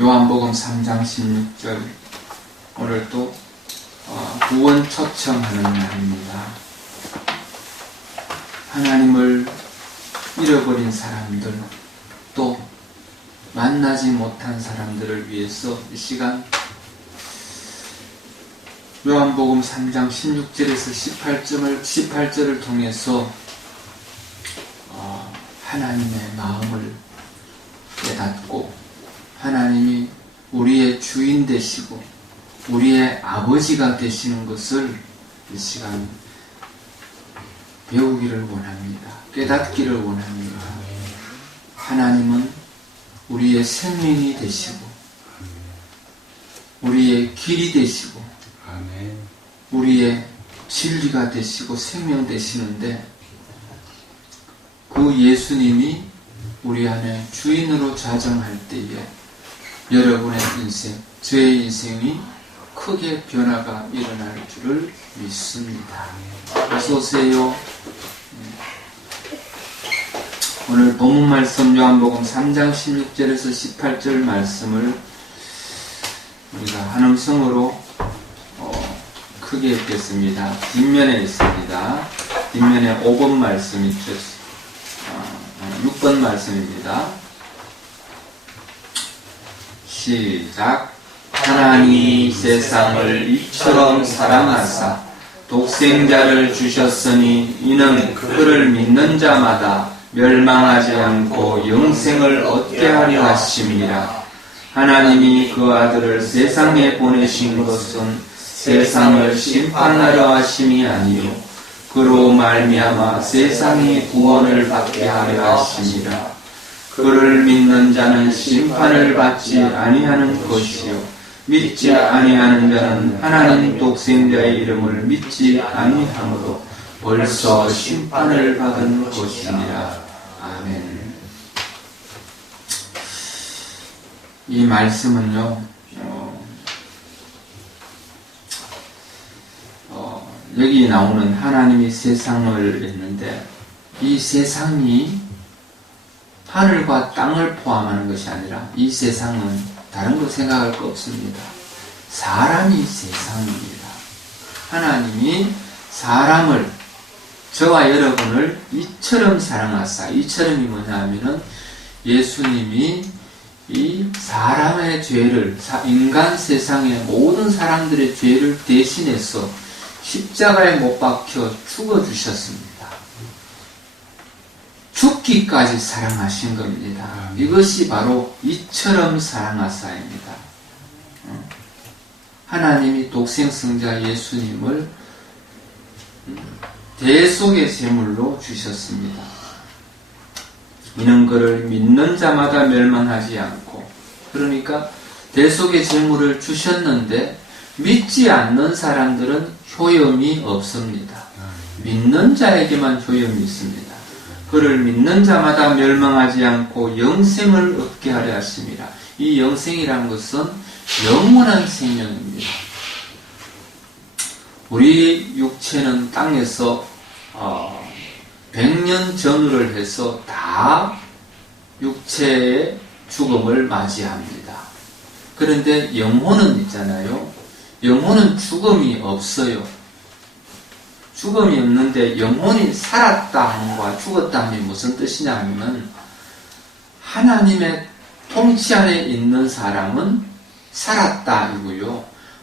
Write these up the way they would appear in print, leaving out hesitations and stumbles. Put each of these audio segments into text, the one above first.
요한복음 3장 16절 오늘 또 구원 초청하는 날입니다. 하나님을 잃어버린 사람들, 또 만나지 못한 사람들을 위해서 이 시간 요한복음 3장 16절에서 18절을 통해서 하나님의 마음을 깨닫고 하나님이 우리의 주인 되시고 우리의 아버지가 되시는 것을 이 시간 배우기를 원합니다. 깨닫기를 원합니다. 하나님은 우리의 생명이 되시고 우리의 길이 되시고 우리의 진리가 되시고 생명 되시는데 그 예수님이 우리 안에 주인으로 자정할 때에 여러분의 인생, 저의 인생이 크게 변화가 일어날 줄을 믿습니다. 어서 오세요. 오늘 본문 말씀 요한복음 3장 16절에서 18절 말씀을 우리가 한 음성으로 크게 읽겠습니다. 뒷면에 있습니다. 뒷면에 5번 말씀 있죠. 6번 말씀입니다. 시작. 하나님이 세상을 이처럼 사랑하사 독생자를 주셨으니 이는 그를 믿는 자마다 멸망하지 않고 영생을 얻게 하려 하심이라. 하나님이 그 아들을 세상에 보내신 것은 세상을 심판하려 하심이 아니요 그로 말미암아 세상이 구원을 받게 하려 하심이라. 그를 믿는 자는 심판을 받지 아니하는 것이요 믿지 아니하는 자는 하나님 독생자의 이름을 믿지 아니하므로 벌써 심판을 받은 것이니라. 아멘. 이 말씀은요, 여기 나오는 하나님이 세상을 했는데 이 세상이 하늘과 땅을 포함하는 것이 아니라 이 세상은 다른 거 생각할 거 없습니다. 사람이 세상입니다. 하나님이 사람을, 저와 여러분을 이처럼 사랑하사. 이처럼이 뭐냐 하면은 예수님이 이 사람의 죄를, 인간 세상의 모든 사람들의 죄를 대신해서 십자가에 못 박혀 죽어주셨습니다. 죽기까지 사랑하신 겁니다. 이것이 바로 이처럼 사랑하사입니다. 하나님이 독생성자 예수님을 대속의 제물로 주셨습니다. 이는 그를 믿는 자마다 멸망하지 않고, 그러니까 대속의 제물을 주셨는데 믿지 않는 사람들은 효염이 없습니다. 믿는 자에게만 효염이 있습니다. 그를 믿는 자마다 멸망하지 않고 영생을 얻게 하려 하심이라. 이 영생이라는 것은 영원한 생명입니다. 우리 육체는 땅에서 100년 전후를 해서 다 육체의 죽음을 맞이합니다. 그런데 영혼은 있잖아요. 영혼은 죽음이 없어요. 죽음이 없는데 영혼이 살았다 함과 죽었다 함이 무슨 뜻이냐 하면 하나님의 통치 안에 있는 사람은 살았다 이고요.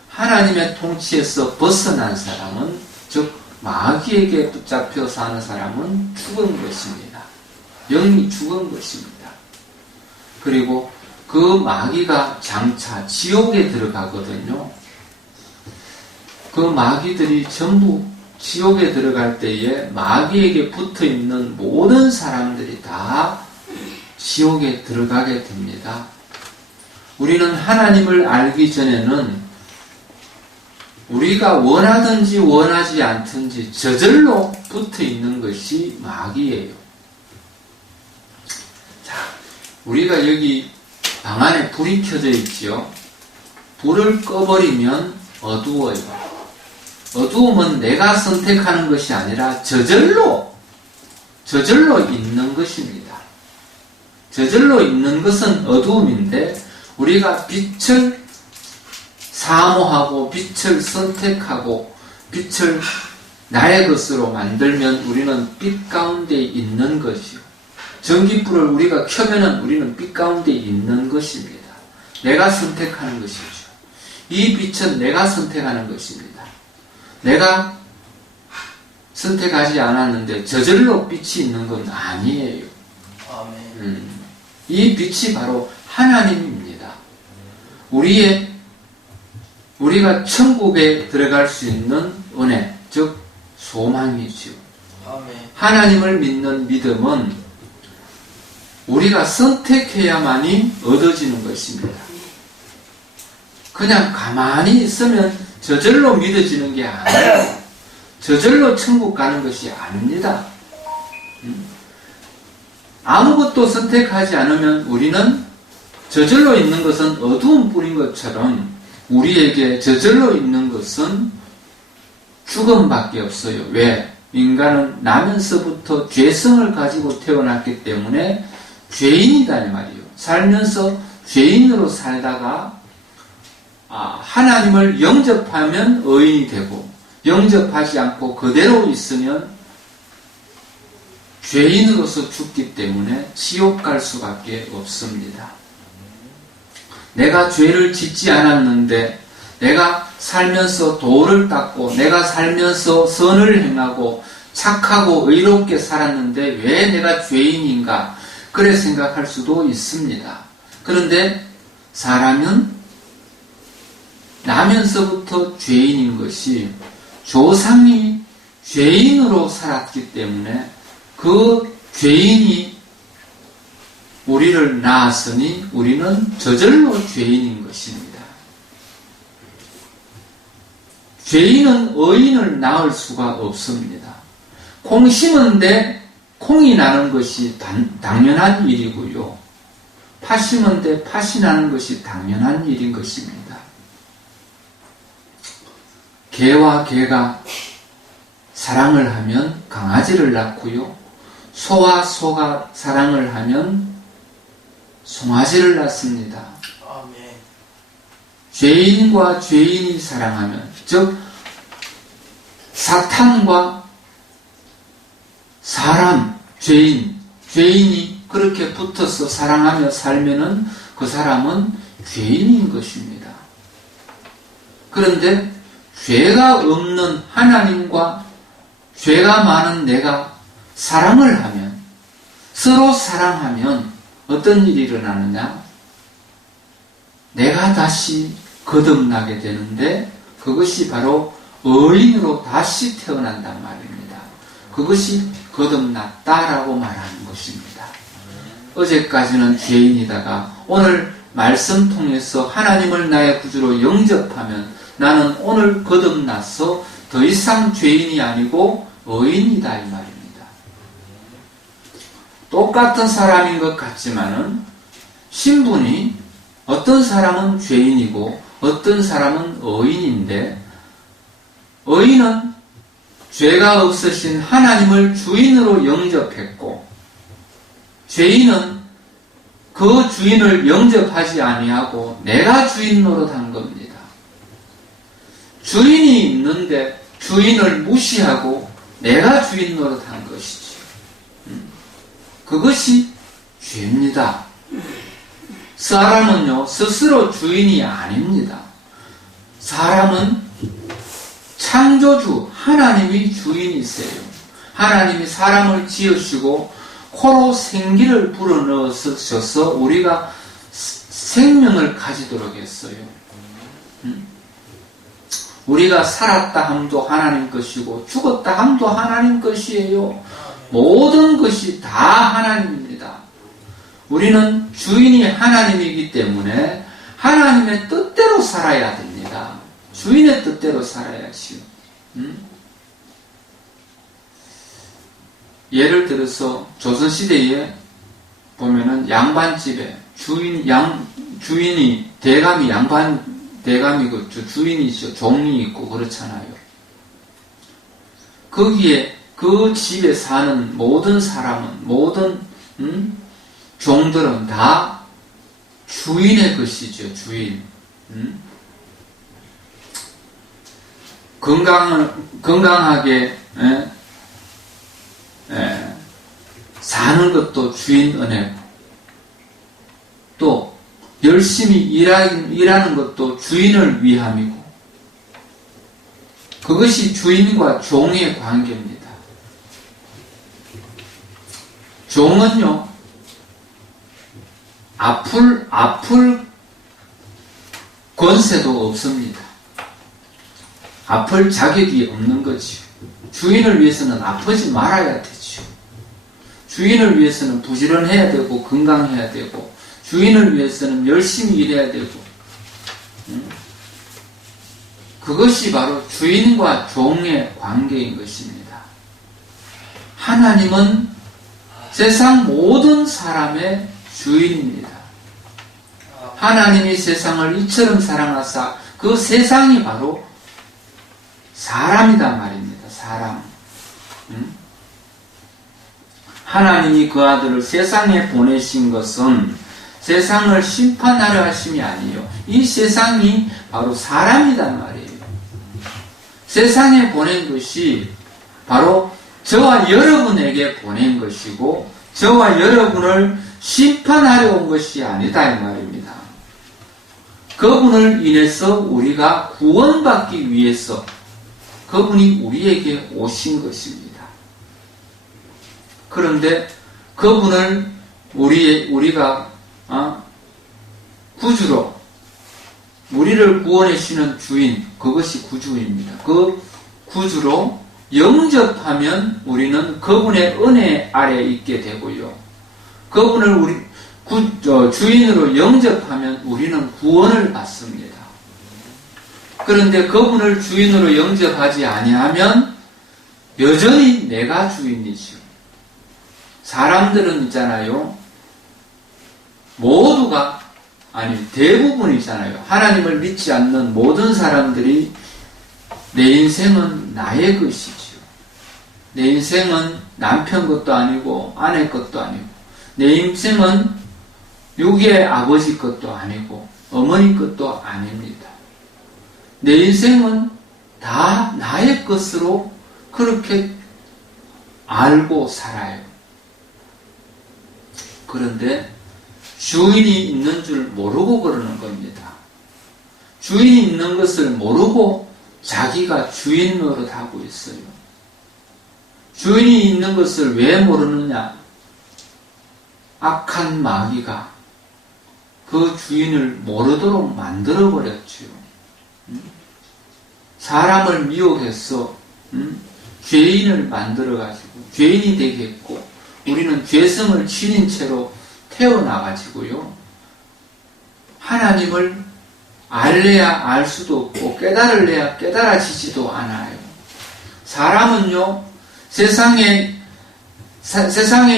하나님의 통치에서 벗어난 사람은, 즉 마귀에게 붙잡혀 사는 사람은 죽은 것입니다. 영이 죽은 것입니다. 그리고 그 마귀가 장차 지옥에 들어가거든요. 그 마귀들이 전부 지옥에 들어갈 때에 마귀에게 붙어있는 모든 사람들이 다 지옥에 들어가게 됩니다. 우리는 하나님을 알기 전에는 우리가 원하든지 원하지 않든지 저절로 붙어있는 것이 마귀예요. 자, 우리가 여기 방 안에 불이 켜져 있지요. 불을 꺼버리면 어두워요. 어두움은 내가 선택하는 것이 아니라 저절로 있는 것입니다. 저절로 있는 것은 어두움인데 우리가 빛을 사모하고 빛을 선택하고 빛을 나의 것으로 만들면 우리는 빛 가운데 있는 것이요. 전기불을 우리가 켜면은 우리는 빛 가운데 있는 것입니다. 내가 선택하는 것이죠. 이 빛은 내가 선택하는 것입니다. 내가 선택하지 않았는데 저절로 빛이 있는 건 아니에요. 이 빛이 바로 하나님입니다. 우리가 천국에 들어갈 수 있는 은혜, 즉 소망이지요. 하나님을 믿는 믿음은 우리가 선택해야만이 얻어지는 것입니다. 그냥 가만히 있으면 저절로 믿어지는 게 아니에요. 저절로 천국 가는 것이 아닙니다. 아무것도 선택하지 않으면 우리는 저절로 있는 것은 어두운 뿔인 것처럼 우리에게 저절로 있는 것은 죽음밖에 없어요. 왜? 인간은 나면서부터 죄성을 가지고 태어났기 때문에 죄인이다 이 말이에요. 살면서 죄인으로 살다가 하나님을 영접하면 의인이 되고 영접하지 않고 그대로 있으면 죄인으로서 죽기 때문에 지옥 갈 수밖에 없습니다. 내가 죄를 짓지 않았는데 내가 살면서 도를 닦고 내가 살면서 선을 행하고 착하고 의롭게 살았는데 왜 내가 죄인인가 그래 생각할 수도 있습니다. 그런데 사람은 나면서부터 죄인인 것이 조상이 죄인으로 살았기 때문에 그 죄인이 우리를 낳았으니 우리는 저절로 죄인인 것입니다. 죄인은 의인을 낳을 수가 없습니다. 콩 심은데 콩이 나는 것이 당연한 일이고요. 팥 심은데 팥이 나는 것이 당연한 일인 것입니다. 개와 개가 사랑을 하면 강아지를 낳고요. 소와 소가 사랑을 하면 송아지를 낳습니다. 죄인과 죄인이 사랑하면, 즉 사탄과 사람, 죄인이 그렇게 붙어서 사랑하며 살면은 그 사람은 죄인인 것입니다. 그런데 죄가 없는 하나님과 죄가 많은 내가 사랑을 하면, 서로 사랑하면 어떤 일이 일어나느냐? 내가 다시 거듭나게 되는데 그것이 바로 의인으로 다시 태어난단 말입니다. 그것이 거듭났다라고 말하는 것입니다. 어제까지는 죄인이다가 오늘 말씀 통해서 하나님을 나의 구주로 영접하면 나는 오늘 거듭나서 더 이상 죄인이 아니고 의인이다 이 말입니다. 똑같은 사람인 것 같지만은 신분이 어떤 사람은 죄인이고 어떤 사람은 의인인데, 의인은 죄가 없으신 하나님을 주인으로 영접했고 죄인은 그 주인을 영접하지 아니하고 내가 주인 노릇한 겁니다. 주인이 있는데 주인을 무시하고 내가 주인 노릇한 것이지. 그것이 죄입니다. 사람은요 스스로 주인이 아닙니다. 사람은 창조주 하나님이 주인이세요. 하나님이 사람을 지으시고 코로 생기를 불어넣으셔서 우리가 생명을 가지도록 했어요. 우리가 살았다 함도 하나님 것이고 죽었다 함도 하나님 것이에요. 모든 것이 다 하나님입니다. 우리는 주인이 하나님이기 때문에 하나님의 뜻대로 살아야 됩니다. 주인의 뜻대로 살아야지요. 예를 들어서 조선시대에 보면은 양반집에 주인이 대감이고 주인이 있죠. 종이 있고 그렇잖아요. 거기에 그 집에 사는 모든 사람은, 모든 종들은 다 주인의 것이죠. 주인. 건강하게 사는 것도 주인 은혜고, 또 열심히 일하는 것도 주인을 위함이고, 그것이 주인과 종의 관계입니다. 종은요, 아플 권세도 없습니다. 아플 자격이 없는 거지요. 주인을 위해서는 아프지 말아야 되죠. 주인을 위해서는 부지런해야 되고 건강해야 되고, 주인을 위해서는 열심히 일해야 되고, 그것이 바로 주인과 종의 관계인 것입니다. 하나님은 세상 모든 사람의 주인입니다. 하나님이 세상을 이처럼 사랑하사 그 세상이 바로 사람이란 말입니다. 사람. 하나님이 그 아들을 세상에 보내신 것은 세상을 심판하려 하심이 아니에요. 이 세상이 바로 사람이란 말이에요. 세상에 보낸 것이 바로 저와 여러분에게 보낸 것이고, 저와 여러분을 심판하려 온 것이 아니다 이 말입니다. 그분을 인해서 우리가 구원받기 위해서 그분이 우리에게 오신 것입니다. 그런데 그분을 우리가 구주로, 우리를 구원해주시는 주인, 그것이 구주입니다. 그 구주로 영접하면 우리는 그분의 은혜 아래에 있게 되고요. 그분을 주인으로 영접하면 우리는 구원을 받습니다. 그런데 그분을 주인으로 영접하지 아니하면 여전히 내가 주인이죠. 사람들은 있잖아요. 모두가, 아니 대부분이잖아요. 하나님을 믿지 않는 모든 사람들이 내 인생은 나의 것이죠. 내 인생은 남편 것도 아니고 아내 것도 아니고, 내 인생은 육의 아버지 것도 아니고 어머니 것도 아닙니다. 내 인생은 다 나의 것으로 그렇게 알고 살아요. 그런데 주인이 있는 줄 모르고 그러는 겁니다. 주인이 있는 것을 모르고 자기가 주인 노릇하고 있어요. 주인이 있는 것을 왜 모르느냐? 악한 마귀가 그 주인을 모르도록 만들어버렸죠. 사람을 미혹해서 죄인을 만들어가지고 죄인이 되게 했고, 우리는 죄성을 지닌 채로 태어나가지고요, 하나님을 알래야 알 수도 없고 깨달을래야 깨달아지지도 않아요. 사람은요, 세상에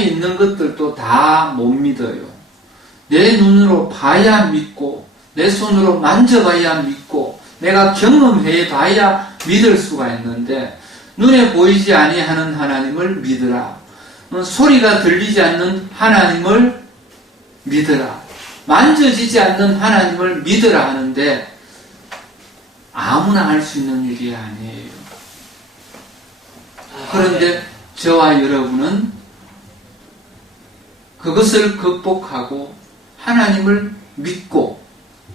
있는 것들도 다 못 믿어요. 내 눈으로 봐야 믿고, 내 손으로 만져봐야 믿고, 내가 경험해 봐야 믿을 수가 있는데, 눈에 보이지 아니하는 하나님을 믿으라. 소리가 들리지 않는 하나님을 믿으라. 만져지지 않는 하나님을 믿으라 하는데, 아무나 할 수 있는 일이 아니에요. 그런데 저와 여러분은 그것을 극복하고 하나님을 믿고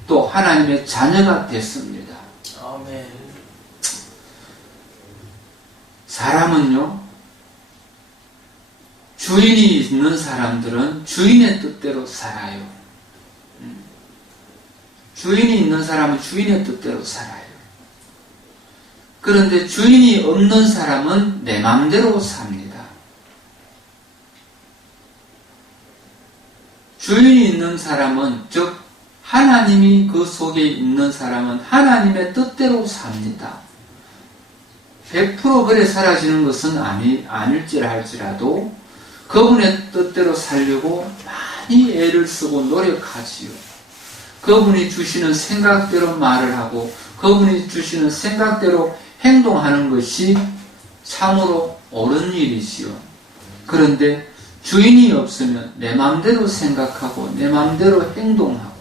또 하나님의 자녀가 됐습니다. 아멘. 사람은요, 주인이 있는 사람들은 주인의 뜻대로 살아요. 주인이 있는 사람은 주인의 뜻대로 살아요. 그런데 주인이 없는 사람은 내 마음대로 삽니다. 주인이 있는 사람은, 즉 하나님이 그 속에 있는 사람은 하나님의 뜻대로 삽니다. 100% 그래 사라지는 것은 아닐지라도 그분의 뜻대로 살려고 많이 애를 쓰고 노력하지요. 그분이 주시는 생각대로 말을 하고 그분이 주시는 생각대로 행동하는 것이 참으로 옳은 일이지요. 그런데 주인이 없으면 내 마음대로 생각하고 내 마음대로 행동하고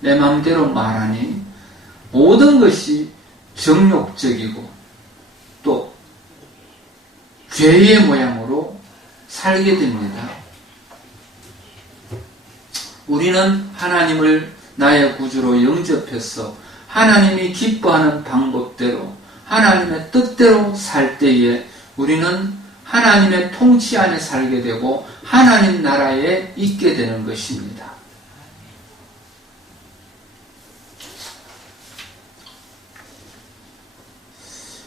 내 마음대로 말하니 모든 것이 정욕적이고 또 죄의 모양으로 살게 됩니다. 우리는 하나님을 나의 구주로 영접해서 하나님이 기뻐하는 방법대로 하나님의 뜻대로 살 때에 우리는 하나님의 통치 안에 살게 되고 하나님 나라에 있게 되는 것입니다.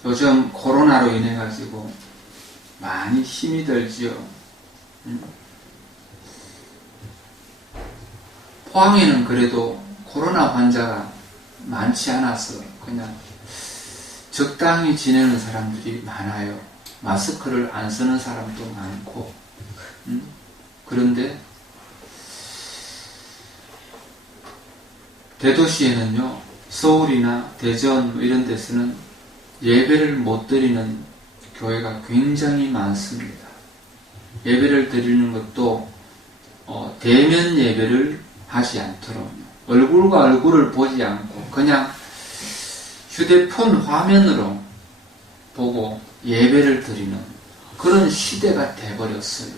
요즘 코로나로 인해 가지고 많이 힘이 들지요. 포항에는 그래도 코로나 환자가 많지 않아서 그냥 적당히 지내는 사람들이 많아요. 마스크를 안 쓰는 사람도 많고. 그런데 대도시에는요, 서울이나 대전 이런 데서는 예배를 못 드리는 교회가 굉장히 많습니다. 예배를 드리는 것도 대면 예배를 하지 않도록 얼굴과 얼굴을 보지 않고 그냥 휴대폰 화면으로 보고 예배를 드리는 그런 시대가 돼버렸어요.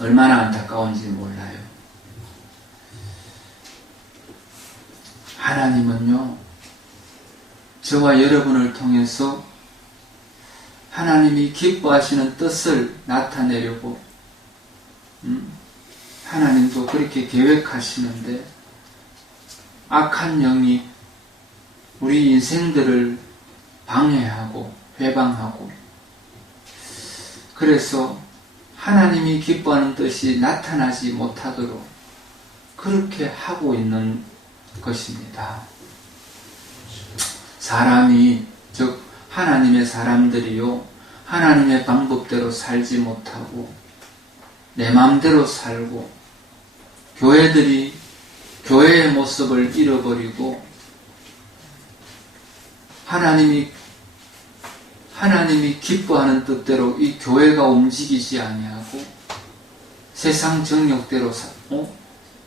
얼마나 안타까운지 몰라요. 하나님은요, 저와 여러분을 통해서 하나님이 기뻐하시는 뜻을 나타내려고 하나님도 그렇게 계획하시는데 악한 영이 우리 인생들을 방해하고 회방하고 그래서 하나님이 기뻐하는 뜻이 나타나지 못하도록 그렇게 하고 있는 것입니다. 사람이, 즉 하나님의 사람들이요, 하나님의 방법대로 살지 못하고 내 마음대로 살고 교회들이 교회의 모습을 잃어버리고 하나님이 기뻐하는 뜻대로 이 교회가 움직이지 아니하고 세상 정욕대로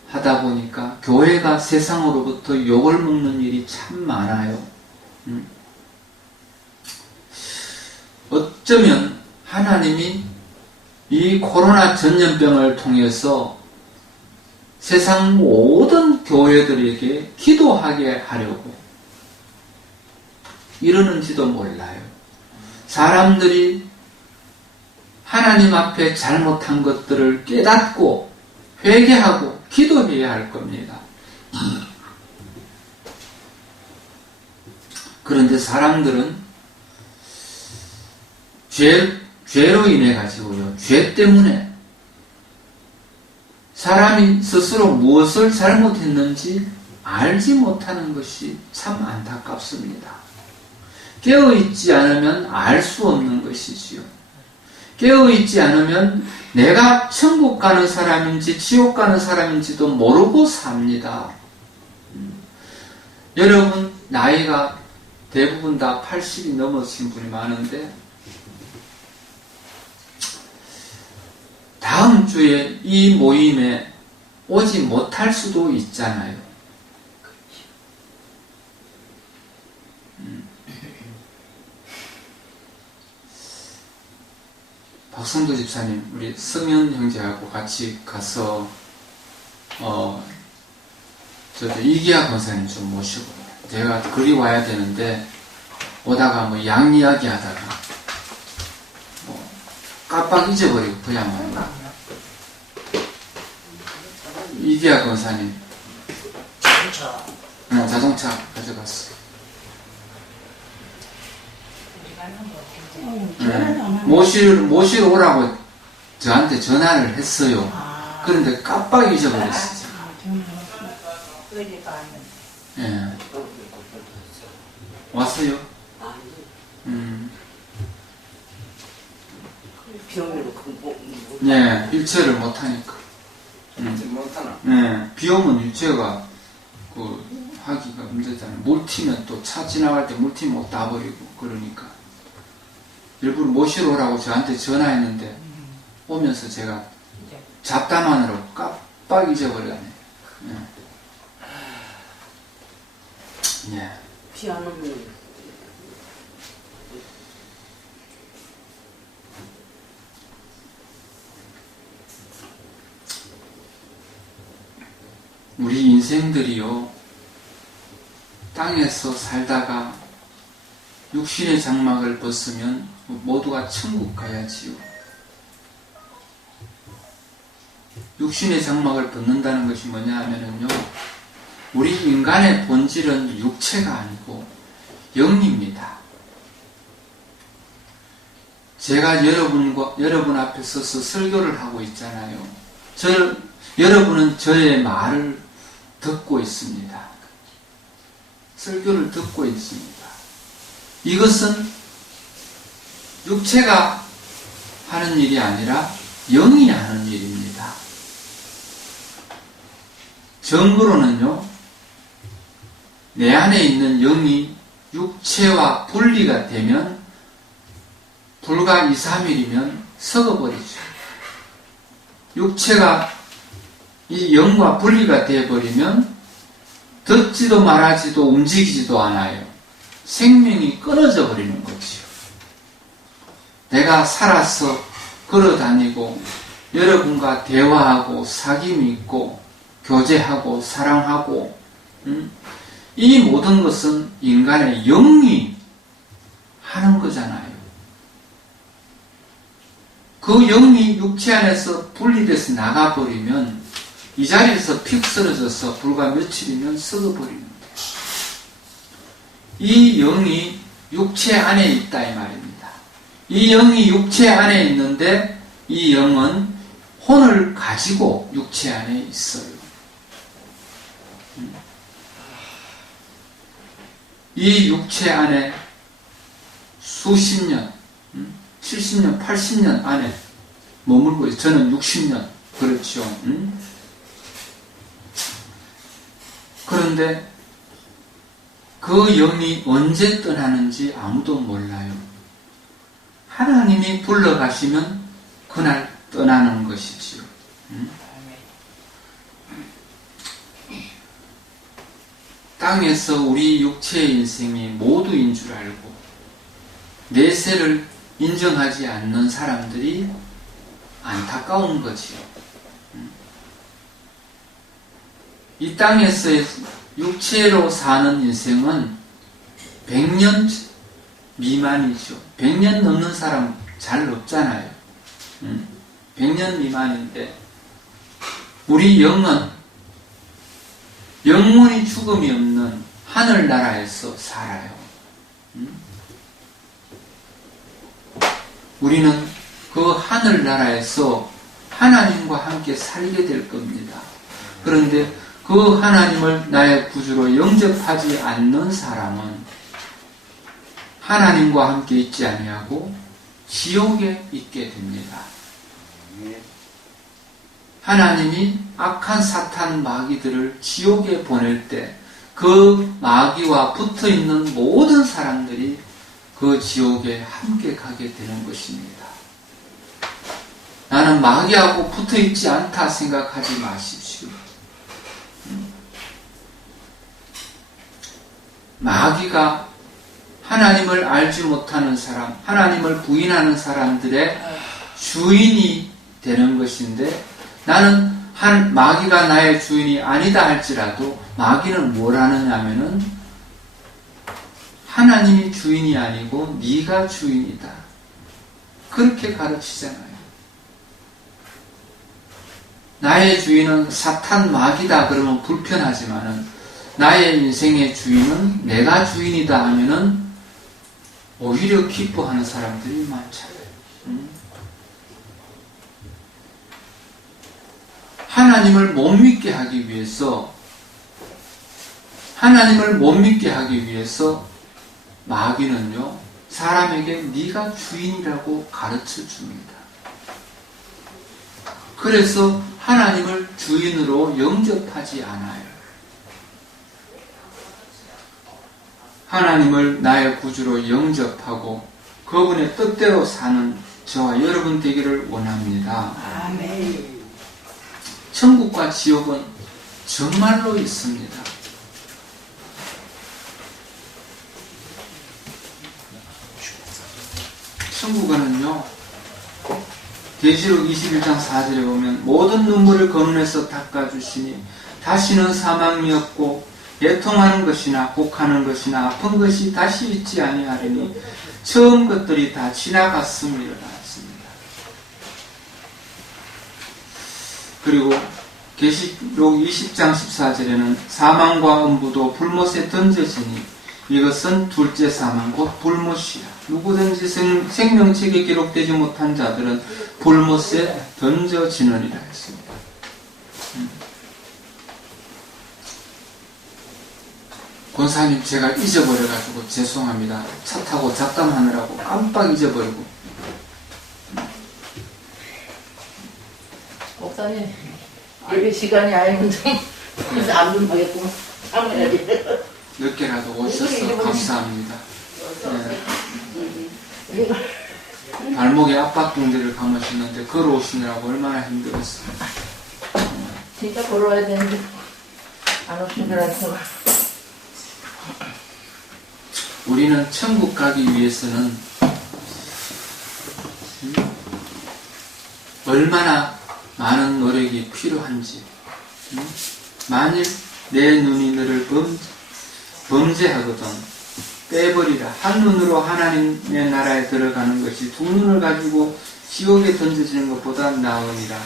하다 보니까 교회가 세상으로부터 욕을 먹는 일이 참 많아요. 어쩌면 하나님이 이 코로나 전염병을 통해서 세상 모든 교회들에게 기도하게 하려고 이러는지도 몰라요. 사람들이 하나님 앞에 잘못한 것들을 깨닫고 회개하고 기도해야 할 겁니다. 그런데 사람들은 죄로 인해 가지고요, 죄 때문에 사람이 스스로 무엇을 잘못했는지 알지 못하는 것이 참 안타깝습니다. 깨어있지 않으면 알 수 없는 것이지요. 깨어있지 않으면 내가 천국 가는 사람인지 지옥 가는 사람인지도 모르고 삽니다. 여러분 나이가 대부분 다 80이 넘으신 분이 많은데 다음 주에 이 모임에 오지 못할 수도 있잖아요. 박성도 집사님, 우리 성현 형제하고 같이 가서 이기아 권사님 좀 모시고 제가 그리 와야 되는데 오다가 뭐 양 이야기 하다가 깜빡 잊어버리고 그야말로 이기아 권사님 자동차 가져갔어. 모시러 오라고 저한테 전화를 했어요. 그런데 깜빡 잊어버렸어요. 예. 왔어요? 예, 일체를 못하니까. 예, 비 오면 일체가 하기가 힘들잖아요. 물 튀면 또 차 지나갈 때 물 튀면 옷 다 버리고 그러니까. 일부러 모시러 오라고 저한테 전화했는데 오면서 제가 잡담하느라고 깜빡 잊어버렸네. 예. 피아노는 우리 인생들이요, 땅에서 살다가 육신의 장막을 벗으면 모두가 천국 가야지요. 육신의 장막을 벗는다는 것이 뭐냐 하면요, 우리 인간의 본질은 육체가 아니고 영입니다. 제가 여러분 앞에 서서 설교를 하고 있잖아요. 여러분은 저의 말을 듣고 있습니다. 설교를 듣고 있습니다. 이것은 육체가 하는 일이 아니라 영이 하는 일입니다. 정부로는요, 내 안에 있는 영이 육체와 분리가 되면 불과 2, 3일이면 썩어버리죠. 육체가 이 영과 분리가 되어버리면 듣지도 말하지도 움직이지도 않아요. 생명이 끊어져 버리는 거지요. 내가 살아서 걸어다니고 여러분과 대화하고 사귐이 있고 교제하고 사랑하고 이 모든 것은 인간의 영이 하는 거잖아요. 그 영이 육체 안에서 분리돼서 나가버리면 이 자리에서 픽 쓰러져서 불과 며칠이면 썩어버립니다. 이 영이 육체 안에 있다 이 말입니다. 이 영이 육체 안에 있는데 이 영은 혼을 가지고 육체 안에 있어요. 이 육체 안에 수십 년, 70년, 80년 안에 머물고 있어요. 저는 60년. 그렇죠. 그런데 그 영이 언제 떠나는지 아무도 몰라요. 하나님이 불러가시면 그날 떠나는 것이지요. 땅에서 우리 육체의 인생이 모두인 줄 알고 내세를 인정하지 않는 사람들이 안타까운 거지요. 이 땅에서의 육체로 사는 인생은 100년 미만이죠. 100년 넘는 사람 잘 없잖아요. 100년 미만인데 우리 영은 영원히 죽음이 없는 하늘나라에서 살아요. 우리는 그 하늘나라에서 하나님과 함께 살게 될 겁니다. 그런데 그 하나님을 나의 구주로 영접하지 않는 사람은 하나님과 함께 있지 아니하고 지옥에 있게 됩니다. 하나님이 악한 사탄 마귀들을 지옥에 보낼 때 그 마귀와 붙어있는 모든 사람들이 그 지옥에 함께 가게 되는 것입니다. 나는 마귀하고 붙어있지 않다 생각하지 마십시오. 마귀가 하나님을 알지 못하는 사람, 하나님을 부인하는 사람들의 주인이 되는 것인데 나는 마귀가 나의 주인이 아니다 할지라도 마귀는 뭘 하느냐 하면은 하나님이 주인이 아니고 네가 주인이다. 그렇게 가르치잖아요. 나의 주인은 사탄 마귀다 그러면 불편하지만은 나의 인생의 주인은 내가 주인이다 하면은 오히려 기뻐하는 사람들이 많잖아요. 하나님을 못 믿게 하기 위해서 마귀는요 사람에게 네가 주인이라고 가르쳐 줍니다. 그래서 하나님을 주인으로 영접하지 않아요. 하나님을 나의 구주로 영접하고 그분의 뜻대로 사는 저와 여러분 되기를 원합니다. 아멘. 천국과 지옥은 정말로 있습니다. 천국은요, 계시록 21장 4절에 보면 모든 눈물을 거눈에서 닦아주시니 다시는 사망이 없고 애통하는 것이나 곡하는 것이나 아픈 것이 다시 있지 아니하리니 처음 것들이 다 지나갔음이라 했습니다. 그리고 계시록 20장 14절에는 사망과 음부도 불못에 던져지니 이것은 둘째 사망 곧 불못이야. 누구든지 생명책에 기록되지 못한 자들은 불못에 던져지느니라 했습니다. 권사님, 제가 잊어버려가지고 죄송합니다. 차 타고 잡담하느라고 깜빡 잊어버리고. 목사님, 예배 시간이 아니면 좀 안 된다겠구만. 참아야지. 늦게라도 오셔서 감사합니다. 네. 발목에 압박붕대를 감으시는데 걸어오시느라고 얼마나 힘들었어요. 진짜 걸어야 되는데 안 오시더라고요. 우리는 천국 가기 위해서는 얼마나 많은 노력이 필요한지, 만일 내 눈이 너를 범죄하거든 빼버리라. 한 눈으로 하나님의 나라에 들어가는 것이 두 눈을 가지고 지옥에 던져지는 것보다 나으니라.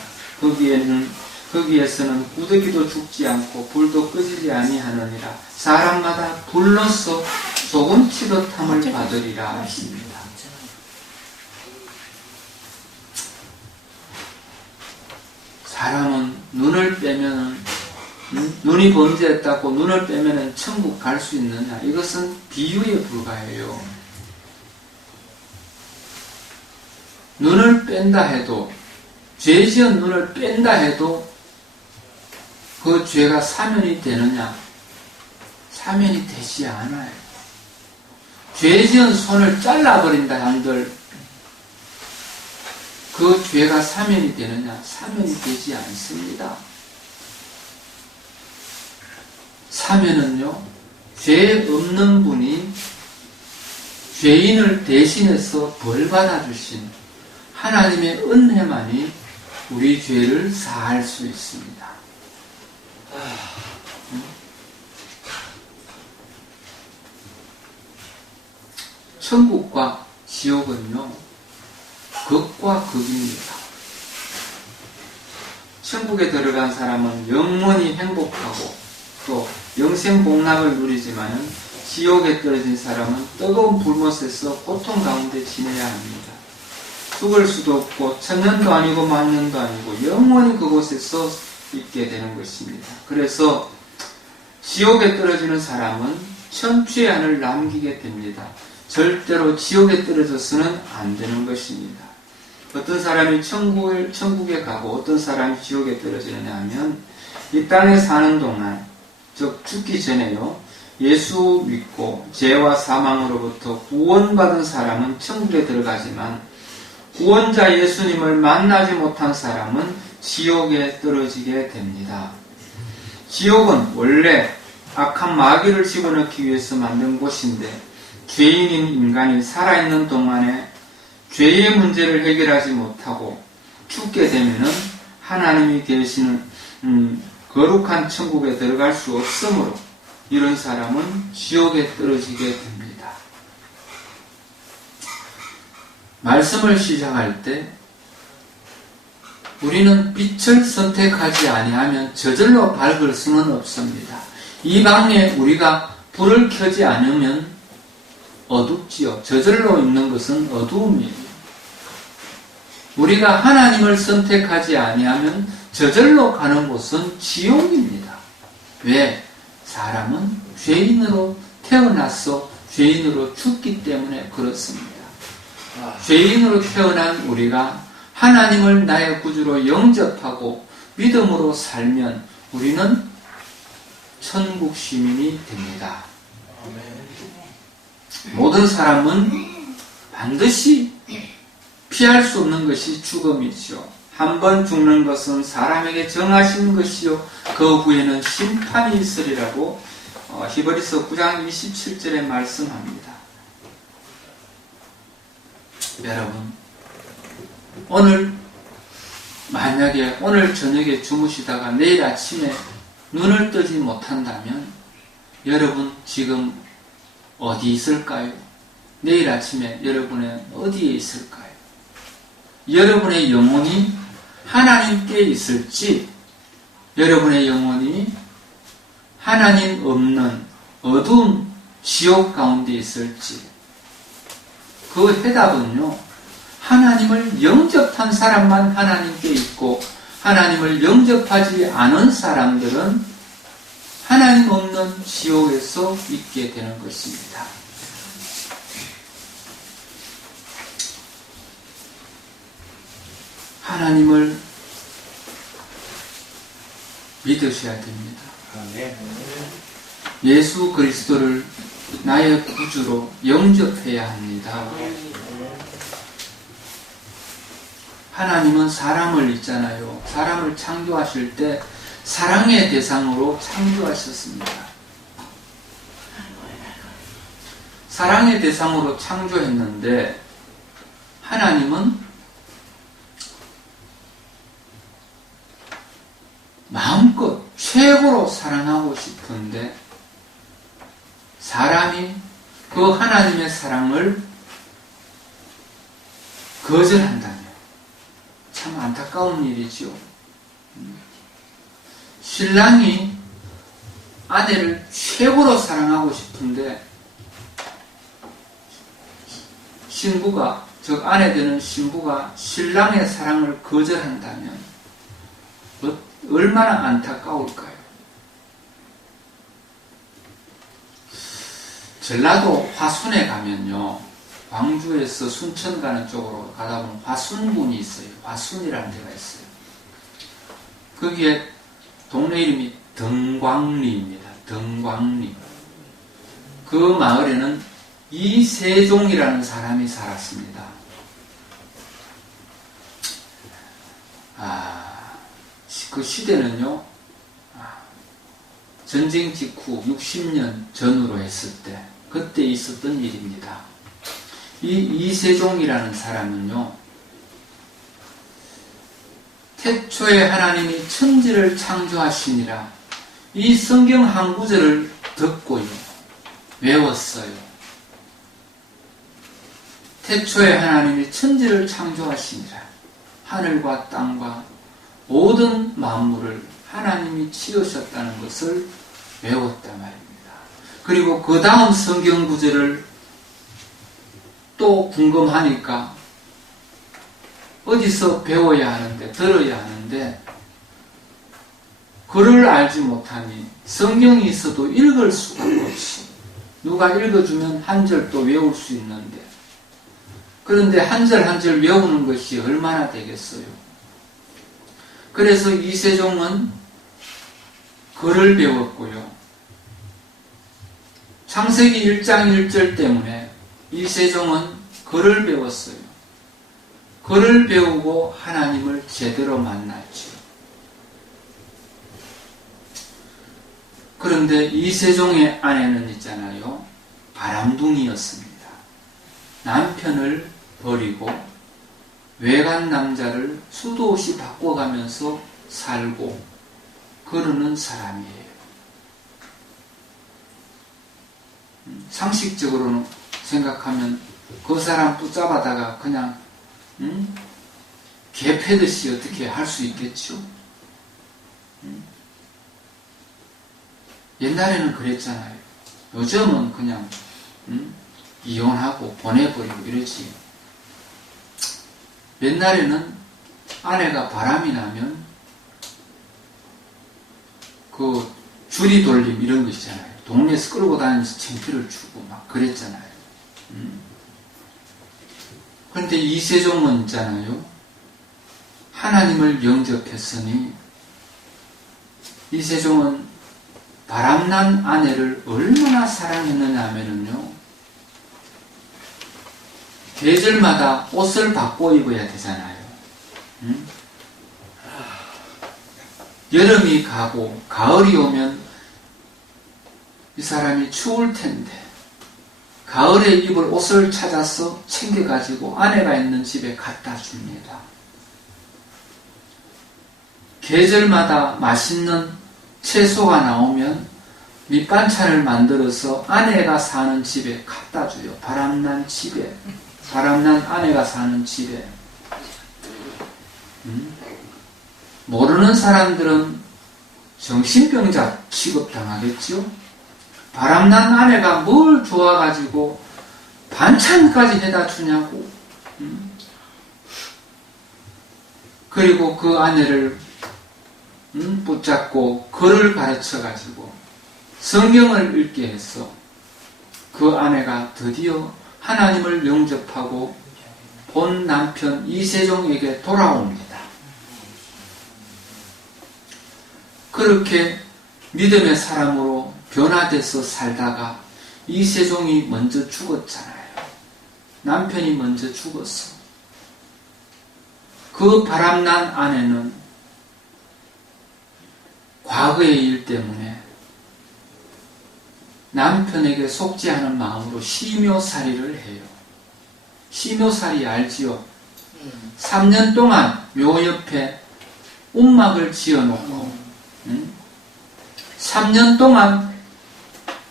거기에서는 구더기도 죽지 않고 불도 끄지지 아니하느니라. 사람마다 불로서 소금 치듯함을 받으리라 하십니다. 사람은 눈을 빼면은 눈이 범죄했다고 눈을 빼면은 천국 갈 수 있느냐? 이것은 비유에 불과해요. 눈을 뺀다 해도, 죄 지은 눈을 뺀다 해도 그 죄가 사면이 되느냐? 사면이 되지 않아요. 죄 지은 손을 잘라버린다 한들 그 죄가 사면이 되느냐? 사면이 되지 않습니다. 사면은요, 죄 없는 분이 죄인을 대신해서 벌 받아주신 하나님의 은혜만이 우리 죄를 사할 수 있습니다. 천국과 지옥은요, 극과 극입니다. 천국에 들어간 사람은 영원히 행복하고 또 영생복락을 누리지만은 지옥에 떨어진 사람은 뜨거운 불못에서 고통 가운데 지내야 합니다. 죽을 수도 없고 천년도 아니고 만년도 아니고 영원히 그곳에서 있게 되는 것입니다. 그래서 지옥에 떨어지는 사람은 천추의 남기게 됩니다. 절대로 지옥에 떨어져서는 안 되는 것입니다. 어떤 사람이 천국에 가고 어떤 사람이 지옥에 떨어지느냐 하면 이 땅에 사는 동안, 즉 죽기 전에요, 예수 믿고 죄와 사망으로부터 구원받은 사람은 천국에 들어가지만 구원자 예수님을 만나지 못한 사람은 지옥에 떨어지게 됩니다. 지옥은 원래 악한 마귀를 집어넣기 위해서 만든 곳인데 죄인인 인간이 살아있는 동안에 죄의 문제를 해결하지 못하고 죽게 되면은 하나님이 계시는 거룩한 천국에 들어갈 수 없으므로 이런 사람은 지옥에 떨어지게 됩니다. 말씀을 시작할 때 우리는 빛을 선택하지 아니하면 저절로 밝을 수는 없습니다. 이 방에 우리가 불을 켜지 않으면 어둡지요. 저절로 있는 것은 어두움이에요. 우리가 하나님을 선택하지 아니하면 저절로 가는 곳은 지옥입니다. 왜? 사람은 죄인으로 태어나서 죄인으로 죽기 때문에 그렇습니다. 죄인으로 태어난 우리가 하나님을 나의 구주로 영접하고 믿음으로 살면 우리는 천국 시민이 됩니다. 모든 사람은 반드시 피할 수 없는 것이 죽음이죠. 한 번 죽는 것은 사람에게 정하신 것이요 그 후에는 심판이 있으리라고 히브리서 9장 27절에 말씀합니다. 여러분, 오늘 만약에 오늘 저녁에 주무시다가 내일 아침에 눈을 뜨지 못한다면 여러분 지금 어디 있을까요? 내일 아침에 여러분은 어디에 있을까요? 여러분의 영혼이 하나님께 있을지, 여러분의 영혼이 하나님 없는 어두운 지옥 가운데 있을지, 그 해답은요, 하나님을 영접한 사람만 하나님께 있고, 하나님을 영접하지 않은 사람들은 하나님 없는 지옥에서 있게 되는 것입니다. 하나님을 믿으셔야 됩니다. 예수 그리스도를 나의 구주로 영접해야 합니다. 하나님은 사람을 있잖아요. 사람을 창조하실 때 사랑의 대상으로 창조하셨습니다. 사랑의 대상으로 창조했는데 하나님은 마음껏 최고로 사랑하고 싶은데 사람이 그 하나님의 사랑을 거절한다면 참 안타까운 일이죠. 신랑이 아내를 최고로 사랑하고 싶은데 신부가, 즉 아내 되는 신부가 신랑의 사랑을 거절한다면 얼마나 안타까울까요? 전라도 화순에 가면요, 광주에서 순천 가는 쪽으로 가다 보면 화순군이 있어요. 화순이라는 데가 있어요. 거기에 동네 이름이 덩광리입니다. 덩광리. 그 마을에는 이세종이라는 사람이 살았습니다. 그 시대는요, 전쟁 직후 60년 전으로 했을 때, 그때 있었던 일입니다. 이 이세종이라는 사람은요, 태초에 하나님이 천지를 창조하시니라 이 성경 한 구절을 듣고요, 외웠어요. 태초에 하나님이 천지를 창조하시니라, 하늘과 땅과 모든 만물을 하나님이 지으셨다는 것을 외웠단 말입니다. 그리고 그 다음 성경 구절을 또 궁금하니까 어디서 배워야 하는데, 들어야 하는데 글을 알지 못하니 성경이 있어도 읽을 수가 없이, 누가 읽어주면 한 절 또 외울 수 있는데, 그런데 한 절 한 절 외우는 것이 얼마나 되겠어요? 그래서 이세종은 글을 배웠고요. 창세기 1장 1절 때문에 이세종은 글을 배웠어요. 글을 배우고 하나님을 제대로 만났죠. 그런데 이세종의 아내는 있잖아요, 바람둥이였습니다. 남편을 버리고 외간 남자를 수도 없이 바꿔가면서 살고 그러는 사람이에요. 상식적으로는 생각하면 그 사람 붙잡아다가 그냥 개 패듯이 어떻게 할 수 있겠죠? 옛날에는 그랬잖아요. 요즘은 그냥 이혼하고 보내버리고 이러지. 옛날에는 아내가 바람이 나면 그 줄이 돌림 이런 거 있잖아요. 동네에서 끌고 다니면서 창피를 주고 막 그랬잖아요. 그런데 이세종은 있잖아요, 하나님을 영접했으니 이세종은 바람난 아내를 얼마나 사랑했느냐 하면요, 계절마다 옷을 바꿔 입어야 되잖아요. 여름이 가고 가을이 오면 이 사람이 추울 텐데 가을에 입을 옷을 찾아서 챙겨가지고 아내가 있는 집에 갖다 줍니다. 계절마다 맛있는 채소가 나오면 밑반찬을 만들어서 아내가 사는 집에 갖다 줘요. 바람난 집에, 바람난 아내가 사는 집에. 모르는 사람들은 정신병자 취급당하겠죠. 바람난 아내가 뭘 좋아가지고 반찬까지 해다 주냐고. 그리고 그 아내를 붙잡고 글을 가르쳐가지고 성경을 읽게 해서 그 아내가 드디어 하나님을 영접하고 본 남편 이세종에게 돌아옵니다. 그렇게 믿음의 사람으로 변화돼서 살다가 이세종이 먼저 죽었잖아요. 남편이 먼저 죽었어. 그 바람난 아내는 과거의 일 때문에 남편에게 속지 않은 마음으로 시묘살이를 해요. 시묘살이 알지요? 3년 동안 묘 옆에 움막을 지어놓고 3년 동안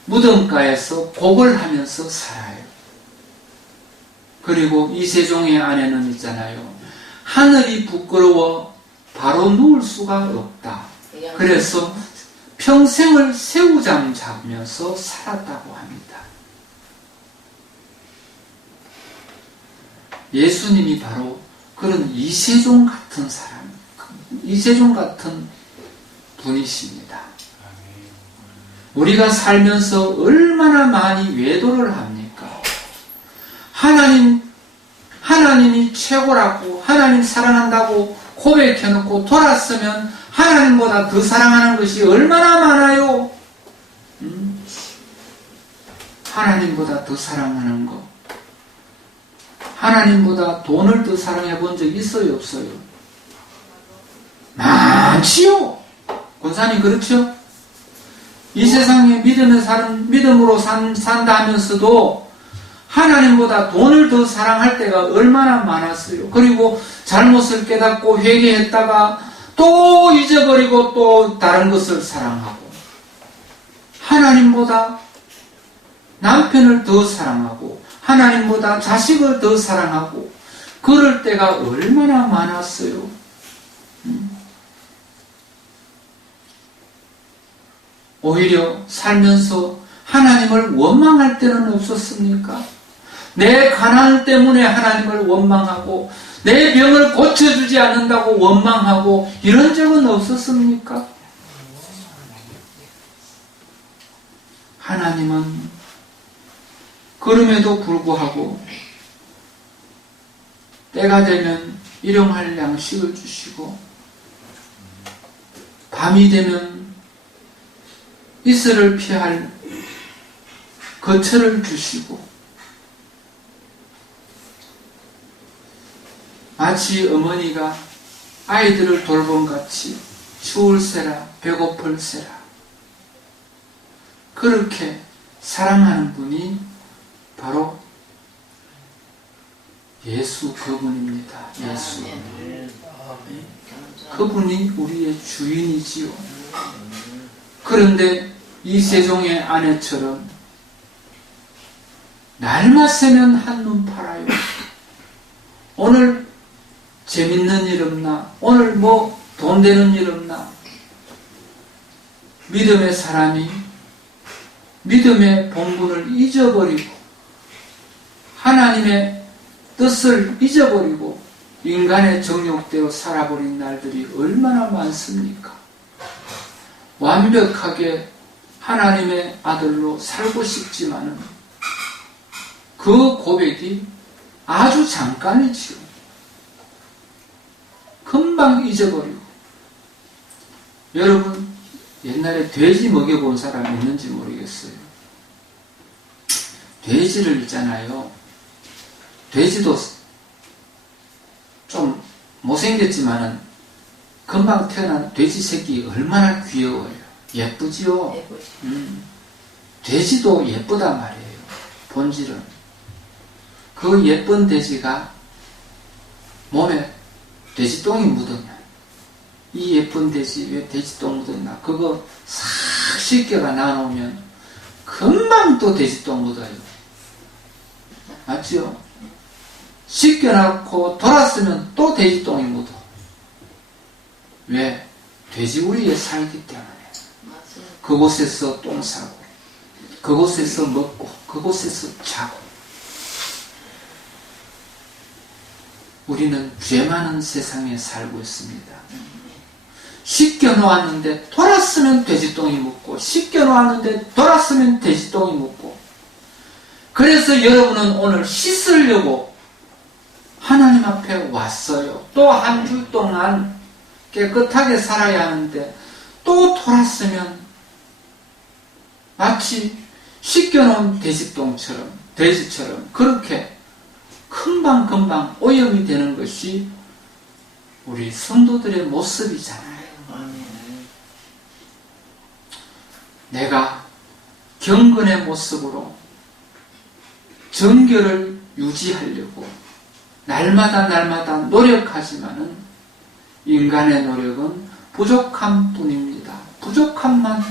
무덤가에서 곡을 하면서 살아요. 그리고 이세종의 아내는 있잖아요. 하늘이 부끄러워 바로 누울 수가 없다. 그래서 평생을 새우잠 자면서 살았다고 합니다. 예수님이 바로 그런 이세종 같은 사람, 이세종 같은 분이십니다. 우리가 살면서 얼마나 많이 외도를 합니까? 하나님이 최고라고, 하나님 사랑한다고 고백해놓고 돌았으면 하나님보다 더 사랑하는 것이 얼마나 많아요? 하나님보다 더 사랑하는 것. 하나님보다 돈을 더 사랑해 본 적 있어요, 없어요? 많지요. 권사님 그렇죠? 이 세상에 믿음으로 산다 하면서도 하나님보다 돈을 더 사랑할 때가 얼마나 많았어요. 그리고 잘못을 깨닫고 회개했다가 또 잊어버리고 또 다른 것을 사랑하고 하나님보다 남편을 더 사랑하고 하나님보다 자식을 더 사랑하고 그럴 때가 얼마나 많았어요. 오히려 살면서 하나님을 원망할 때는 없었습니까? 내 가난 때문에 하나님을 원망하고 내 병을 고쳐주지 않는다고 원망하고 이런 적은 없었습니까? 하나님은 그럼에도 불구하고 때가 되면 일용할 양식을 주시고 밤이 되면 이슬을 피할 거처를 주시고 마치 어머니가 아이들을 돌봄같이 추울세라 배고플세라 그렇게 사랑하는 분이 바로 예수 그분입니다. 예수. 그분이 우리의 주인이지요. 그런데 이세종의 아내처럼 날만 새면 한눈 팔아요. 오늘 재밌는 일 없나? 오늘 뭐 돈 되는 일 없나? 믿음의 사람이 믿음의 본분을 잊어버리고 하나님의 뜻을 잊어버리고 인간의 정욕대로 살아버린 날들이 얼마나 많습니까? 완벽하게 하나님의 아들로 살고 싶지만은 그 고백이 아주 잠깐이지요. 금방 잊어버리고. 여러분 옛날에 돼지 먹여본 사람 있는지 모르겠어요. 돼지를 있잖아요. 돼지도 좀 못생겼지만은 금방 태어난 돼지 새끼 얼마나 귀여워요. 예쁘지요? 예쁘지. 돼지도 예쁘단 말이에요. 본질은. 그 예쁜 돼지가 몸에 돼지똥이 묻었냐. 이 예쁜 돼지 왜 돼지똥 묻었나. 그거 싹 씻겨가 나오면 금방 또 돼지똥 묻어요. 맞죠? 씻겨놓고 돌았으면 또 돼지똥이 묻어. 왜? 돼지우리에 살기 때문에. 맞아요. 그곳에서 똥 싸고, 그곳에서 먹고, 그곳에서 자고. 우리는 죄 많은 세상에 살고 있습니다. 씻겨놓았는데 돌았으면 돼지똥이 묻고, 씻겨놓았는데 돌았으면 돼지똥이 묻고. 그래서 여러분은 오늘 씻으려고 하나님 앞에 왔어요. 또 한 주 동안 깨끗하게 살아야 하는데 또 돌았으면 마치 씻겨놓은 돼지처럼 그렇게 금방금방 오염이 되는 것이 우리 성도들의 모습이잖아요. 내가 경건의 모습으로 정결을 유지하려고 날마다 노력하지만은 인간의 노력은 부족함 뿐입니다. 부족함만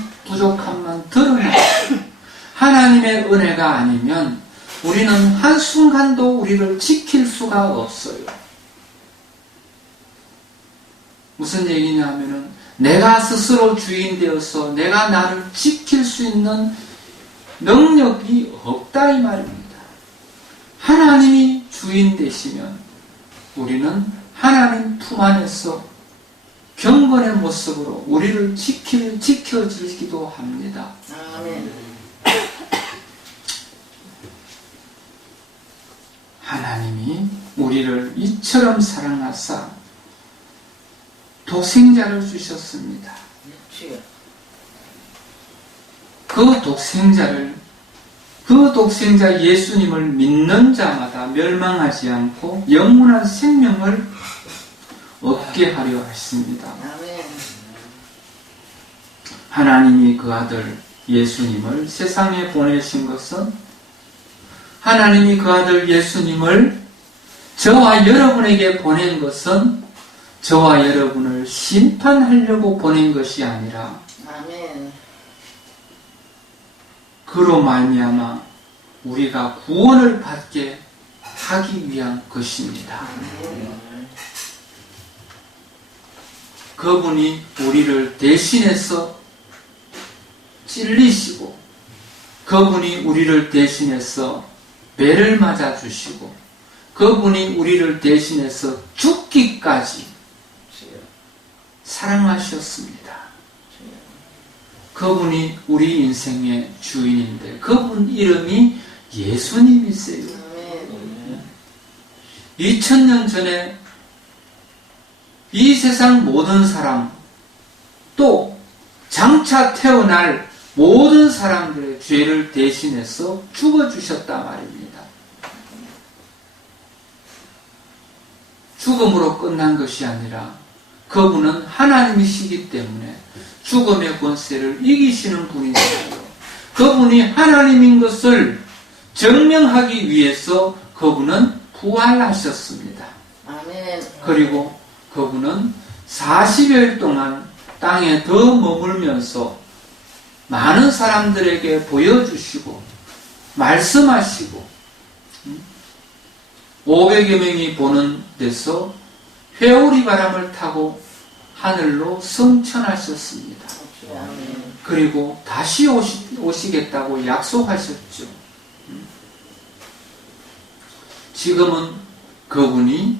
드러나요. 하나님의 은혜가 아니면 우리는 한순간도 우리를 지킬 수가 없어요. 무슨 얘기냐 하면은 내가 스스로 주인 되어서 내가 나를 지킬 수 있는 능력이 없다 이 말입니다. 하나님이 주인 되시면 우리는 하나님 품 안에서 경건의 모습으로 우리를 지켜주기도 합니다. 아멘. 하나님이 우리를 이처럼 사랑하사 독생자를 주셨습니다. 주여. 그 독생자 예수님을 믿는 자마다 멸망하지 않고 영원한 생명을 얻게 하려 하십니다. 아멘. 하나님이 그 아들 예수님을 세상에 보내신 것은 하나님이 그 아들 예수님을 저와 여러분에게 보낸 것은 저와 여러분을 심판하려고 보낸 것이 아니라 아멘. 그로 말미암아 우리가 구원을 받게 하기 위한 것입니다. 그분이 우리를 대신해서 찔리시고 그분이 우리를 대신해서 배를 맞아주시고 그분이 우리를 대신해서 죽기까지 사랑하셨습니다. 그분이 우리 인생의 주인인데 그분 이름이 예수님이세요. 2000년 전에 이 세상 모든 사람 또 장차 태어날 모든 사람들의 죄를 대신해서 죽어주셨단 말입니다. 죽음으로 끝난 것이 아니라 그분은 하나님이시기 때문에 죽음의 권세를 이기시는 분이잖아요. 그분이 하나님인 것을 증명하기 위해서 그분은 부활하셨습니다. 아멘. 그리고 그분은 40여일 동안 땅에 더 머물면서 많은 사람들에게 보여주시고 말씀하시고 500여 명이 보는 데서 회오리 바람을 타고 하늘로 승천하셨습니다. 아멘. 그리고 다시 오시겠다고 약속하셨죠. 지금은 그분이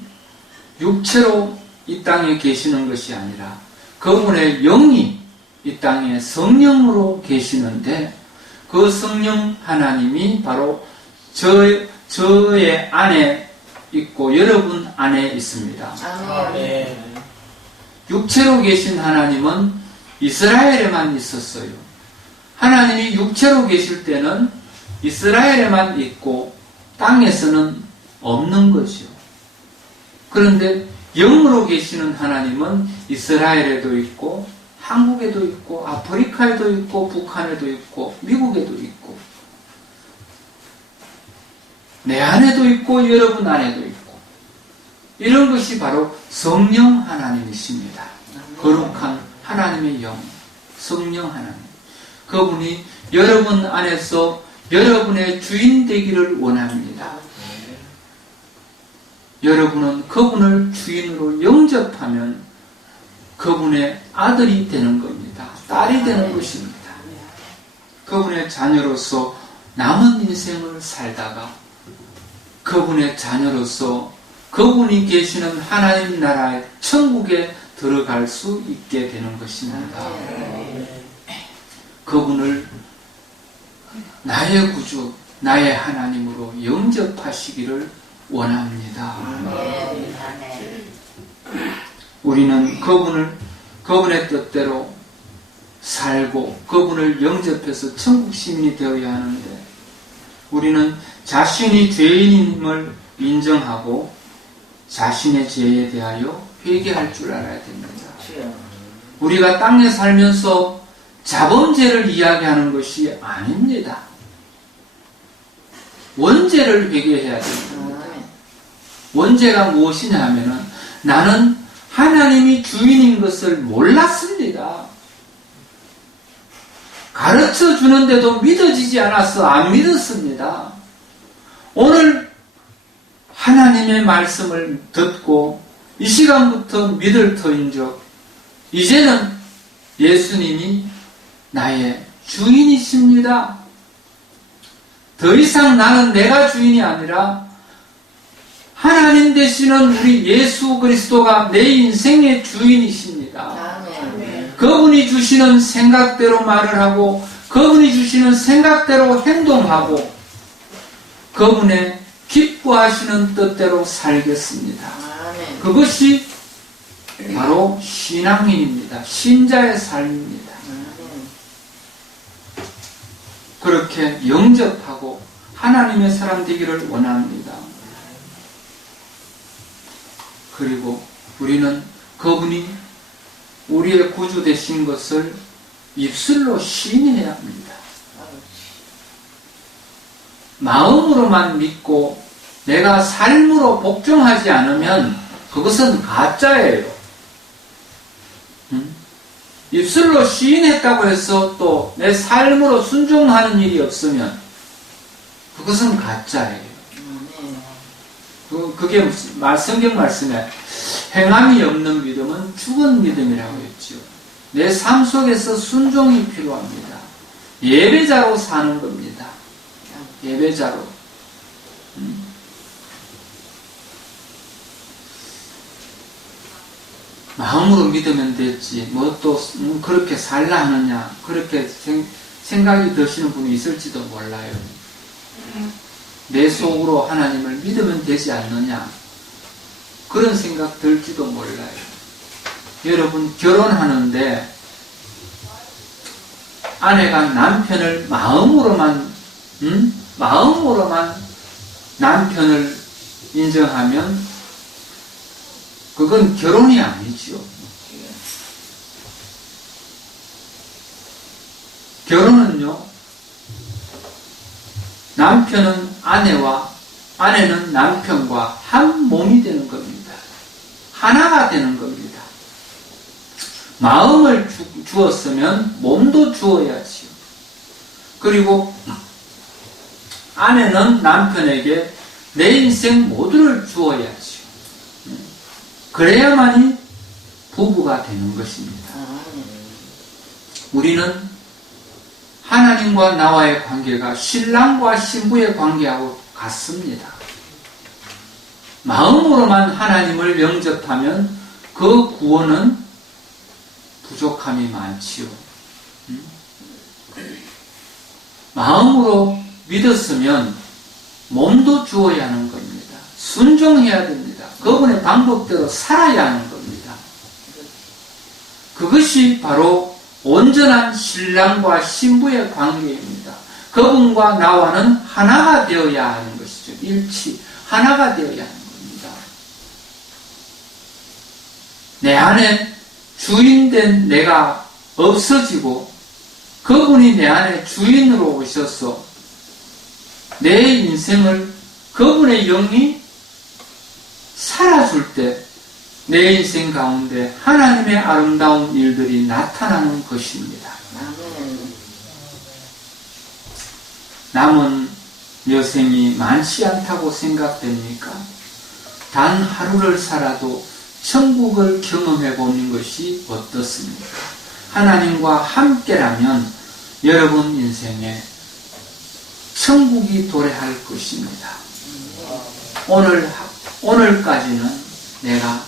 육체로 이 땅에 계시는 것이 아니라 그분의 영이 이 땅에 성령으로 계시는데 그 성령 하나님이 바로 저의 안에 있고 여러분 안에 있습니다. 아멘. 육체로 계신 하나님은 이스라엘에만 있었어요. 하나님이 육체로 계실 때는 이스라엘에만 있고 땅에서는 없는 거죠. 그런데 영으로 계시는 하나님은 이스라엘에도 있고 한국에도 있고 아프리카에도 있고 북한에도 있고 미국에도 있고 내 안에도 있고 여러분 안에도 있고 이런 것이 바로 성령 하나님이십니다. 거룩한 하나님의 영, 성령 하나님. 그분이 여러분 안에서 여러분의 주인 되기를 원합니다. 여러분은 그분을 주인으로 영접하면 그분의 아들이 되는 겁니다. 딸이 되는 것입니다. 그분의 자녀로서 남은 인생을 살다가 그분의 자녀로서 그분이 계시는 하나님 나라의 천국에 들어갈 수 있게 되는 것입니다. 그분을 나의 구주, 나의 하나님으로 영접하시기를 원합니다. 우리는 그분의 뜻대로 살고 그분을 영접해서 천국 시민이 되어야 하는데 우리는 자신이 죄인임을 인정하고 자신의 죄에 대하여 회개할 줄 알아야 됩니다. 우리가 땅에 살면서 자범죄를 이야기하는 것이 아닙니다. 원죄를 회개해야 됩니다. 원죄가 무엇이냐 하면은 나는 하나님이 주인인 것을 몰랐습니다. 가르쳐 주는데도 믿어지지 않아서 안 믿었습니다. 오늘 하나님의 말씀을 듣고 이 시간부터 믿을 터인즉 이제는 예수님이 나의 주인이십니다. 더 이상 나는 내가 주인이 아니라 하나님 되시는 우리 예수 그리스도가 내 인생의 주인이십니다. 그분이 주시는 생각대로 말을 하고 그분이 주시는 생각대로 행동하고 그분의 기뻐하시는 뜻대로 살겠습니다. 그것이 바로 신앙인입니다. 신자의 삶입니다. 그렇게 영접하고 하나님의 사람 되기를 원합니다. 그리고 우리는 그분이 우리의 구주 되신 것을 입술로 시인해야 합니다. 마음으로만 믿고 내가 삶으로 복종하지 않으면 그것은 가짜예요. 입술로 시인했다고 해서 또 내 삶으로 순종하는 일이 없으면 그것은 가짜예요. 그게 성경 말씀에 행함이 없는 믿음은 죽은 믿음이라고 했죠. 내 삶 속에서 순종이 필요합니다. 예배자로 사는 겁니다. 예배자로. 마음으로 믿으면 됐지 뭐 또 그렇게 살라 하느냐 그렇게 생각이 드시는 분이 있을지도 몰라요. 내 속으로 하나님을 믿으면 되지 않느냐 그런 생각 들지도 몰라요. 여러분 결혼하는데 아내가 남편을 마음으로만 남편을 인정하면 그건 결혼이 아니죠. 결혼은요, 남편은 아내와 아내는 남편과 한 몸이 되는 겁니다. 하나가 되는 겁니다. 마음을 주었으면 몸도 주어야지요. 그리고 아내는 남편에게 내 인생 모두를 주어야지요. 그래야만이 부부가 되는 것입니다. 우리는 하나님과 나와의 관계가 신랑과 신부의 관계하고 같습니다. 마음으로만 하나님을 영접하면 그 구원은 부족함이 많지요. 마음으로 믿었으면 몸도 주어야 하는 겁니다. 순종해야 됩니다. 그분의 방법대로 살아야 하는 겁니다. 그것이 바로 온전한 신랑과 신부의 관계입니다. 그분과 나와는 하나가 되어야 하는 것이죠. 일치, 하나가 되어야 하는 겁니다. 내 안에 주인된 내가 없어지고 그분이 내 안에 주인으로 오셔서 내 인생을 그분의 영이 살아줄 때 내 인생 가운데 하나님의 아름다운 일들이 나타나는 것입니다. 아멘. 남은 여생이 많지 않다고 생각됩니까? 단 하루를 살아도 천국을 경험해 보는 것이 어떻습니까? 하나님과 함께라면 여러분 인생에 천국이 도래할 것입니다. 오늘까지는 내가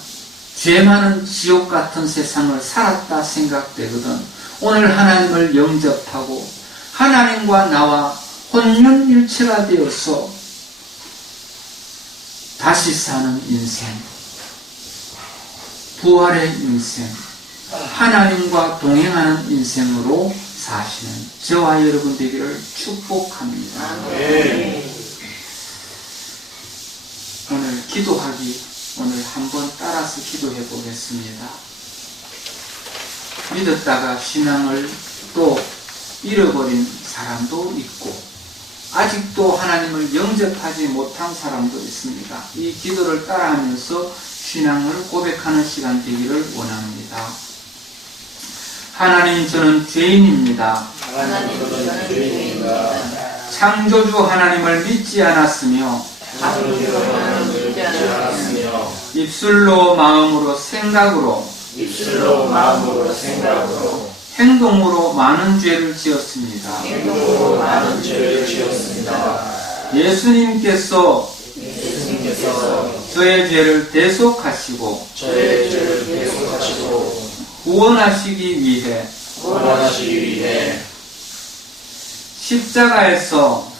죄 많은 지옥 같은 세상을 살았다 생각되거든 오늘 하나님을 영접하고 하나님과 나와 혼연일체가 되어서 다시 사는 인생, 부활의 인생, 하나님과 동행하는 인생으로 사시는 저와 여러분 되기를 축복합니다. 아멘. 오늘 기도하기 오늘 한번 따라서 기도해 보겠습니다. 믿었다가 신앙을 또 잃어버린 사람도 있고 아직도 하나님을 영접하지 못한 사람도 있습니다. 이 기도를 따라하면서 신앙을 고백하는 시간 되기를 원합니다. 하나님, 저는 죄인입니다. 하나님, 저는 죄인입니다. 창조주 하나님을 믿지 않았으며 창조주 하나님을 믿지 않았으며 입술로 마음으로 생각으로 입술로 마음으로 생각으로 행동으로 많은 죄를 지었습니다. 행동으로 많은 죄를 지었습니다. 예수님께서 예수님께서 저의 죄를 대속하시고 저의 죄를 대속하시고 구원하시기 위해 구원하시기 위해 십자가에서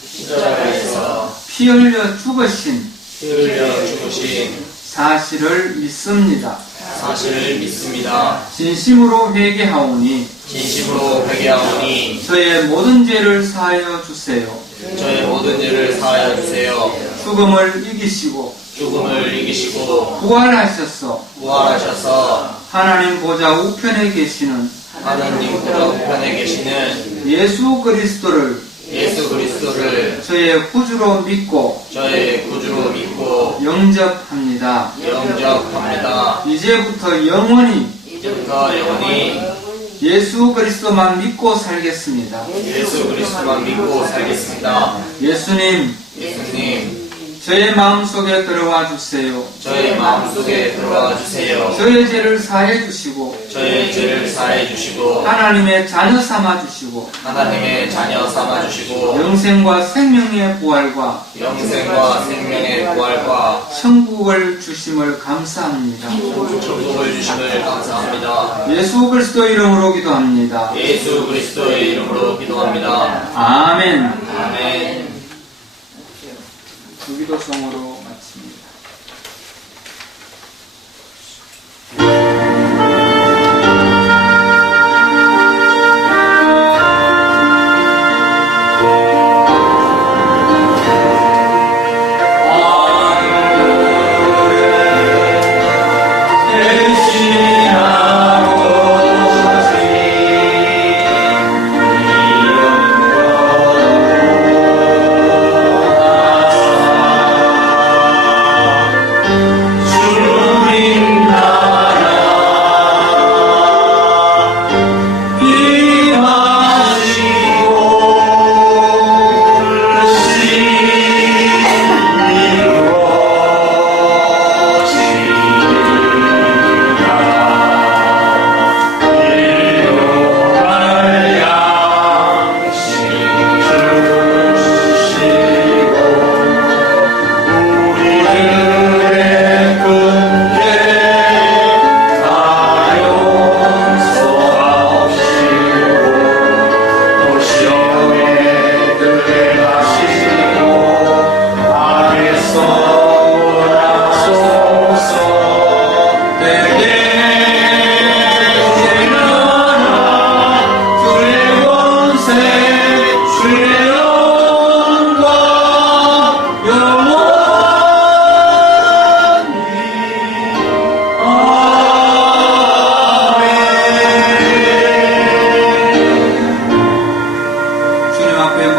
피 흘려 죽으신 피 흘려 죽으신 사실을 믿습니다. 사실을 믿습니다. 진심으로 회개하오니 진심으로 회개하오니 저의 모든 죄를 사하여 주세요. 저의 모든 죄를 사하여 주세요. 죽음을 이기시고 죽음을 이기시고 부활하셔서 부활하셔서 하나님 보좌 우편에 계시는 하나님 보좌 우편에 계시는 예수 그리스도를 예수 그리스도를 저의 구주로 믿고 저의 구주로 믿고 영접합니다. 영접합니다. 이제부터 영원히 이제부터 영원히 예수 그리스도만 믿고 살겠습니다. 예수 그리스도만 믿고 살겠습니다. 예수님, 예수님, 저의 마음속에 들어와 주세요. 저의 마음속에 들어와 주세요. 저의 죄를 사해 주시고 저의 죄를 사해 주시고 하나님의 자녀 삼아 주시고 하나님의 자녀 삼아 주시고 영생과 생명의 부활과 영생과 생명의 부활과 천국을 주심을 감사합니다. 천국을 주심을 감사합니다. 예수 그리스도 이름으로 기도합니다. 예수 그리스도의 이름으로 기도합니다. 아멘. 아멘. 주기도성으로 마칩니다. 아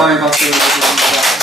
영광의 박수를 드립니다.